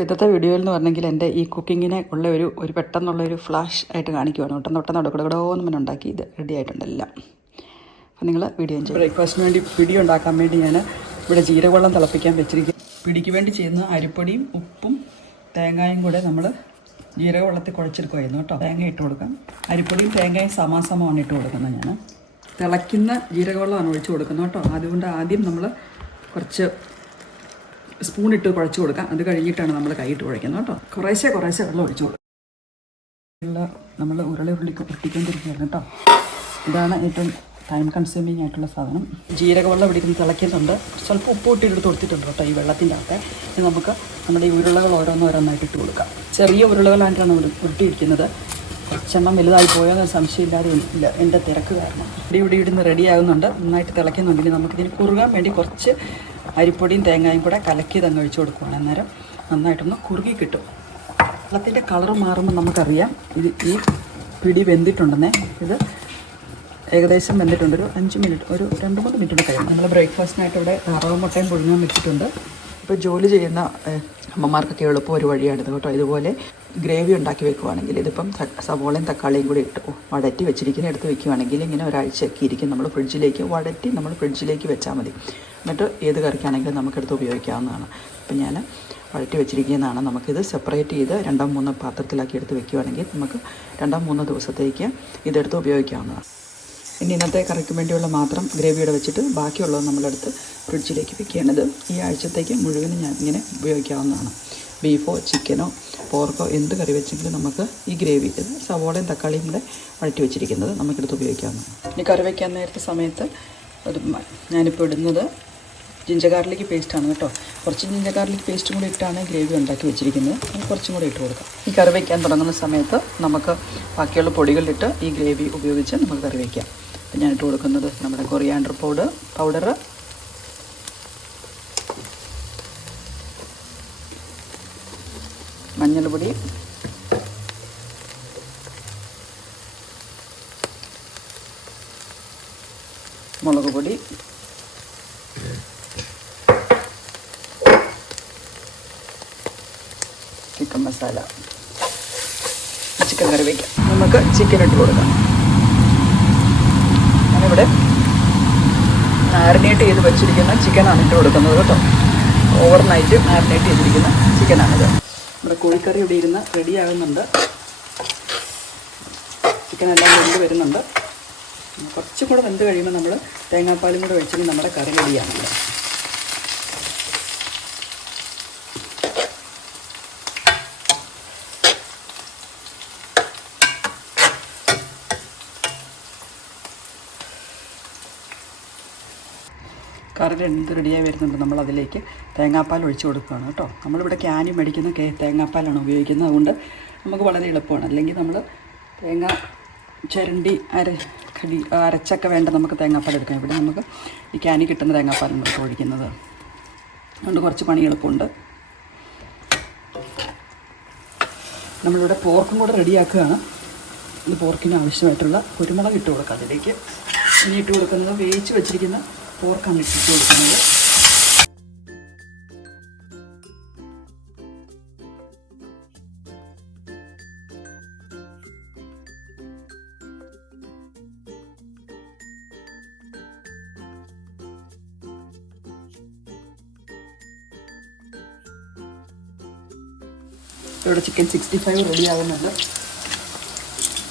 അപ്പോൾ ഇന്നത്തെ വീഡിയോയിൽ എന്ന് പറഞ്ഞെങ്കിൽ എൻ്റെ ഈ കുക്കിങ്ങിനെ ഉള്ള ഒരു പെട്ടെന്നുള്ളൊരു ഫ്ലാഷ് ആയിട്ട് കാണിക്കുവാണ്. പെട്ടെന്ന് കുടകുടകുടോന്ന് പിന്നെ ഉണ്ടാക്കി ഇത് റെഡി ആയിട്ടുണ്ടെല്ലാം. അപ്പോൾ നിങ്ങൾ വീഡിയോ ചെയ്യും. ബ്രേക്ക്ഫാസ്റ്റിന് വേണ്ടി പിടി ഉണ്ടാക്കാൻ വേണ്ടി ഞാൻ ഇവിടെ ജീരകവെള്ളം തിളപ്പിക്കാൻ വെച്ചിരിക്കും. പിടിക്ക് വേണ്ടി ചെയ്യുന്ന അരിപ്പൊടിയും ഉപ്പും തേങ്ങയും കൂടെ നമ്മൾ ജീരകവെള്ളത്തിൽ കുഴച്ചെടുക്കുമായിരുന്നു കേട്ടോ. തേങ്ങ ഇട്ട് കൊടുക്കാം. അരിപ്പൊടിയും തേങ്ങയും സമാസമമാണ് ഇട്ട് കൊടുക്കുന്നത്. ഞാൻ തിളയ്ക്കുന്ന ജീരകവെള്ളമാണ് ഒഴിച്ച് കൊടുക്കുന്നത് കേട്ടോ. അതുകൊണ്ട് ആദ്യം നമ്മൾ കുറച്ച് സ്പൂൺ ഇട്ട് കുഴച്ച് കൊടുക്കാം. അത് കഴിഞ്ഞിട്ടാണ് നമ്മൾ കൈയിട്ട് കുഴയ്ക്കുന്നത് കേട്ടോ. കുറേശ്ശെ വെള്ളം ഒഴിച്ച് കൊടുക്കുക. നമ്മൾ ഉരുട്ടിക്കൊണ്ടിരിക്കുകയാണ് കേട്ടോ. ഇതാണ് ഏറ്റവും ടൈം കൺസ്യൂമിങ് ആയിട്ടുള്ള സാധനം. ജീരകവെള്ളം പിടിക്കുന്ന തിളയ്ക്കുന്നുണ്ട്. സ്വല്പം ഉപ്പ് ഇട്ടെടുത്ത് കൊടുത്തിട്ടുണ്ട് കേട്ടോ ഈ വെള്ളത്തിൻ്റെ അകത്ത്. ഇനി നമുക്ക് നമ്മുടെ ഈ ഉരുളകൾ ഓരോന്നായിട്ട് ഇട്ട് കൊടുക്കാം. ചെറിയ ഉരുളകളായിട്ടാണ് ഉരുട്ടിയിരിക്കുന്നത്. കുറച്ചെണ്ണം വലുതായി പോയെന്ന് സംശയമില്ലാതെ ഇല്ല എൻ്റെ തിരക്ക് കാരണം. ഇവിടെ ഇടുന്ന് റെഡി ആകുന്നുണ്ട്. നന്നായിട്ട് തിളയ്ക്കുന്നുണ്ടെങ്കിൽ നമുക്കിതിന് കുറുകാൻ വേണ്ടി കുറച്ച് അരിപ്പൊടിയും തേങ്ങയും കൂടെ കലക്കി അങ്ങ് ഒഴിച്ച് കൊടുക്കുകയാണ്. അന്നേരം നന്നായിട്ടൊന്ന് കുറുകി കിട്ടും. വെള്ളത്തിൻ്റെ കളറ് മാറുമ്പോൾ നമുക്കറിയാം ഈ പിടി വെന്തിട്ടുണ്ടെന്നേ. ഇത് ഏകദേശം വെന്തിട്ടുണ്ട്. ഒരു 5 മിനിറ്റ്, ഒരു 2-3 മിനിറ്റ് കഴിയും. നമ്മൾ ബ്രേക്ക്ഫാസ്റ്റിനായിട്ട് ഇവിടെ താറാവ് മുട്ടയും പുഴുങ്ങാൻ വെച്ചിട്ടുണ്ട്. ഇപ്പോൾ ജോലി ചെയ്യുന്ന അമ്മമാർക്കൊക്കെ എളുപ്പം ഒരു വഴിയാണിത് കേട്ടോ. ഇതുപോലെ ഗ്രേവി ഉണ്ടാക്കി വെക്കുവാണെങ്കിൽ, ഇതിപ്പം സവോളയും തക്കാളിയും കൂടി ഇട്ട് വഴറ്റി വെച്ചിരിക്കുന്ന എടുത്ത് വെക്കുവാണെങ്കിൽ ഇങ്ങനെ ഒരാഴ്ചയൊക്കെ ഇരിക്കും. നമ്മൾ ഫ്രിഡ്ജിലേക്ക് വെച്ചാൽ മതി. എന്നിട്ട് ഏത് കറിക്കാണെങ്കിലും നമുക്കെടുത്ത് ഉപയോഗിക്കാവുന്നതാണ്. അപ്പം ഞാൻ വഴറ്റി വെച്ചിരിക്കുന്നതാണ്. നമുക്കിത് സെപ്പറേറ്റ് ചെയ്ത് 2-3 പാത്രത്തിലാക്കി എടുത്ത് വെക്കുവാണെങ്കിൽ നമുക്ക് 2-3 ദിവസത്തേക്ക് ഇതെടുത്ത് ഉപയോഗിക്കാവുന്നതാണ്. ഇനി ഇന്നത്തെ കറിക്ക് വേണ്ടിയുള്ള മാത്രം ഗ്രേവിയുടെ വെച്ചിട്ട് ബാക്കിയുള്ളത് നമ്മളെടുത്ത് ഫ്രിഡ്ജിലേക്ക് വെക്കുകയാണിത്. ഈ ആഴ്ചത്തേക്ക് മുഴുവനും ഞാൻ ഇങ്ങനെ ഉപയോഗിക്കാവുന്നതാണ്. ബീഫോ ചിക്കനോ പോർക്കോ എന്ത് കറി വെച്ചെങ്കിലും നമുക്ക് ഈ ഗ്രേവി, ഇത് സവോളയും തക്കാളിയും കൂടെ വഴറ്റി വെച്ചിരിക്കുന്നത് നമുക്കെടുത്ത് ഉപയോഗിക്കാവുന്നതാണ്. ഇനി കറി വയ്ക്കാൻ നേരത്തെ സമയത്ത് ഞാനിപ്പോൾ ഇടുന്നത് ജിഞ്ചർ ഗാർലിക് പേസ്റ്റാണ് കേട്ടോ. കുറച്ച് ജിഞ്ചർ ഗാർലിക് പേസ്റ്റും കൂടി ഇട്ടാണ് ഗ്രേവി ഉണ്ടാക്കി വെച്ചിരിക്കുന്നത്. അത് കുറച്ചും കൂടി ഇട്ട് കൊടുക്കാം. ഈ കറി വയ്ക്കാൻ തുടങ്ങുന്ന സമയത്ത് നമുക്ക് ബാക്കിയുള്ള പൊടികളിലിട്ട് ഈ ഗ്രേവി ഉപയോഗിച്ച് നമുക്ക് കറി വയ്ക്കാം. അപ്പം ഞാൻ ഇട്ട് കൊടുക്കുന്നത് നമ്മുടെ കൊറിയാണ്ടർ പൗഡർ, മഞ്ഞൾപ്പൊടി, മുളക് പൊടി, ചിക്കൻ മസാല. ചിക്കൻ കറി വയ്ക്കാം. നമുക്ക് ചിക്കൻ ഇട്ട് കൊടുക്കാം. ഞാനിവിടെ മാരിനേറ്റ് ചെയ്ത് വെച്ചിരിക്കുന്ന ചിക്കനാണ് ഇട്ട് കൊടുക്കുന്നത് കേട്ടോ. ഓവർനൈറ്റ് മാരിനേറ്റ് ചെയ്തിരിക്കുന്ന ചിക്കനാണിത്. നമ്മുടെ കോഴിക്കറി ഇവിടെ ഇരുന്ന് റെഡിയാകുന്നുണ്ട്. ചിക്കനെല്ലാം വെന്ത് വരുന്നുണ്ട്. കുറച്ചും കൂടെ വെന്ത് കഴിയുമ്പോൾ നമ്മൾ തേങ്ങാപ്പാലും കൂടെ വെച്ചിട്ട് നമ്മുടെ കറി റെഡിയാണല്ലോ. കറി റെഡിയായി വരുന്നുണ്ട്. നമ്മൾ അതിലേക്ക് തേങ്ങാപ്പാൽ ഒഴിച്ച് കൊടുക്കുകയാണ് കേട്ടോ. നമ്മളിവിടെ ക്യാനി മേടിക്കുന്ന തേങ്ങാപ്പാലാണ് ഉപയോഗിക്കുന്നത്. അതുകൊണ്ട് നമുക്ക് വളരെ എളുപ്പമാണ്. അല്ലെങ്കിൽ നമ്മൾ തേങ്ങ ചിരണ്ടി അരച്ചൊക്കെ വേണ്ട നമുക്ക് തേങ്ങാപ്പാൽ എടുക്കാം. ഇവിടെ നമുക്ക് ഈ ക്യാനി കിട്ടുന്ന തേങ്ങാപ്പാലാണ് നമുക്ക് ഒഴിക്കുന്നത്. അതുകൊണ്ട് കുറച്ച് പണി എളുപ്പമുണ്ട്. നമ്മളിവിടെ പോർക്കും കൂടെ റെഡിയാക്കുകയാണ്. ഇത് പോർക്കിന് ആവശ്യമായിട്ടുള്ള കുരുമുളക് ഇട്ട് കൊടുക്കാം. അതിലേക്ക് ഇനി ഇട്ട് കൊടുക്കുന്നത് വേവിച്ച് വെച്ചിരിക്കുന്ന പോർക്കാണ് ഇട്ട് കൊടുക്കുന്നത്. ഇവിടെ ചിക്കൻ 65 റെഡിയാവുന്നുണ്ട്.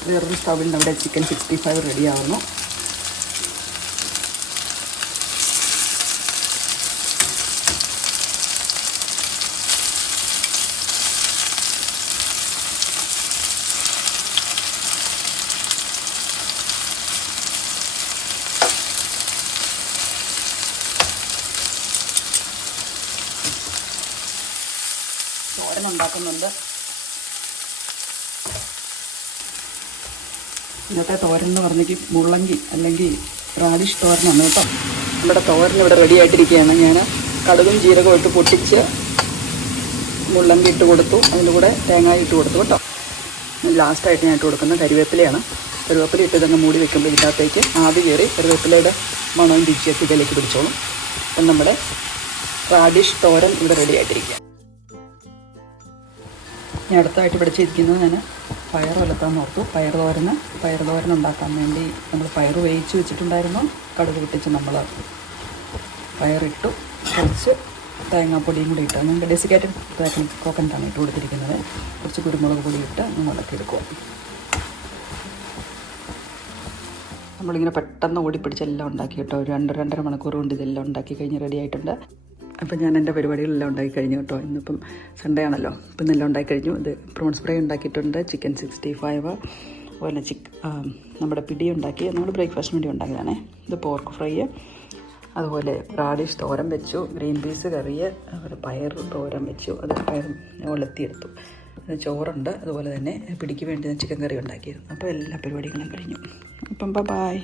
വേറൊരു സ്റ്റവിൽ നമ്മുടെ ചിക്കൻ 65 റെഡിയാവുന്നു. തോരൻ ഉണ്ടാക്കുന്നുണ്ട്. ഇന്നത്തെ തോരൻ എന്ന് പറഞ്ഞെങ്കിൽ മുള്ളങ്കി അല്ലെങ്കിൽ റാഡിഷ് തോരനാണ് കേട്ടോ. നമ്മുടെ തോരൻ ഇവിടെ റെഡി ആയിട്ടിരിക്കുകയാണ്. ഞാൻ കടുകും ജീരകവും ഇട്ട് പൊട്ടിച്ച് മുള്ളങ്കി ഇട്ട് കൊടുത്തു. അതിൻ്റെ കൂടെ തേങ്ങായി ഇട്ട് കൊടുത്തു കേട്ടോ. ലാസ്റ്റായിട്ട് ഞാൻ ഇട്ട് കൊടുക്കുന്നത് കരിവേപ്പിലയാണ്. കറിവേപ്പില ഇട്ട് ഇതങ്ങ് മൂടി വെക്കുമ്പോൾ ഇതിനകത്തേക്ക് ആവി കയറി കറിവേപ്പിലയുടെ മണവും രുചിയൊക്കെ ഇതിലേക്ക് പിടിച്ചോളും. അപ്പം നമ്മുടെ റാഡിഷ് തോരൻ ഇവിടെ റെഡി ആയിട്ടിരിക്കുക. ഞാൻ അടുത്തായിട്ട് പിടിച്ചിരിക്കുന്നത് ഞാൻ പയർ വലത്താൻ ഓർത്തു. പയർ തോരൻ ഉണ്ടാക്കാൻ വേണ്ടി നമ്മൾ പയർ വേവിച്ച് വെച്ചിട്ടുണ്ടായിരുന്നു. കടുക് പൊട്ടിച്ച് നമ്മൾ പയറിട്ടു, കുറച്ച് തേങ്ങാപ്പൊടിയും കൂടി ഇട്ട്, നമുക്ക് ഡെസിക്കേറ്റഡ് കോക്കനട്ടാണ് ഇട്ട് കൊടുത്തിരിക്കുന്നത്. കുറച്ച് കുരുമുളക് പൊടി ഇട്ട് മുളക്കെടുക്കുക. നമ്മളിങ്ങനെ പെട്ടെന്ന് ഓടിപ്പിടിച്ച് എല്ലാം ഉണ്ടാക്കി കേട്ടോ. ഒരു 2-2.5 മണിക്കൂർ കൊണ്ട് ഇതെല്ലാം ഉണ്ടാക്കി കഴിഞ്ഞ് റെഡി ആയിട്ടുണ്ട്. അപ്പം ഞാൻ എൻ്റെ പരിപാടികളെല്ലാം ഉണ്ടാക്കി കഴിഞ്ഞു കേട്ടോ. ഇന്നിപ്പം സൺഡേ ആണല്ലോ, ഇപ്പം ഇന്നെല്ലാം ഉണ്ടാക്കി കഴിഞ്ഞു. ഇത് പ്രോൺസ് ഫ്രൈ ഉണ്ടാക്കിയിട്ടുണ്ട്, ചിക്കൻ 65, അതുപോലെ നമ്മുടെ പിടി ഉണ്ടാക്കി, നമ്മൾ ബ്രേക്ക്ഫാസ്റ്റിന് വേണ്ടി ഉണ്ടാക്കിയതാണേ. ഇത് പോർക്ക് ഫ്രൈ, അതുപോലെ റാഡിഷ് തോരൻ വെച്ചു, ഗ്രീൻ പീസ് കറി, അതുപോലെ പയർ തോരൻ വെച്ചു, അത് പയർ ഒലത്തിയെടുത്തു. ചോറുണ്ട്, അതുപോലെ തന്നെ പിടിക്ക് വേണ്ടി ചിക്കൻ കറി ഉണ്ടാക്കിയിരുന്നു. അപ്പോൾ എല്ലാ പരിപാടികളും കഴിഞ്ഞു. അപ്പം ബൈ.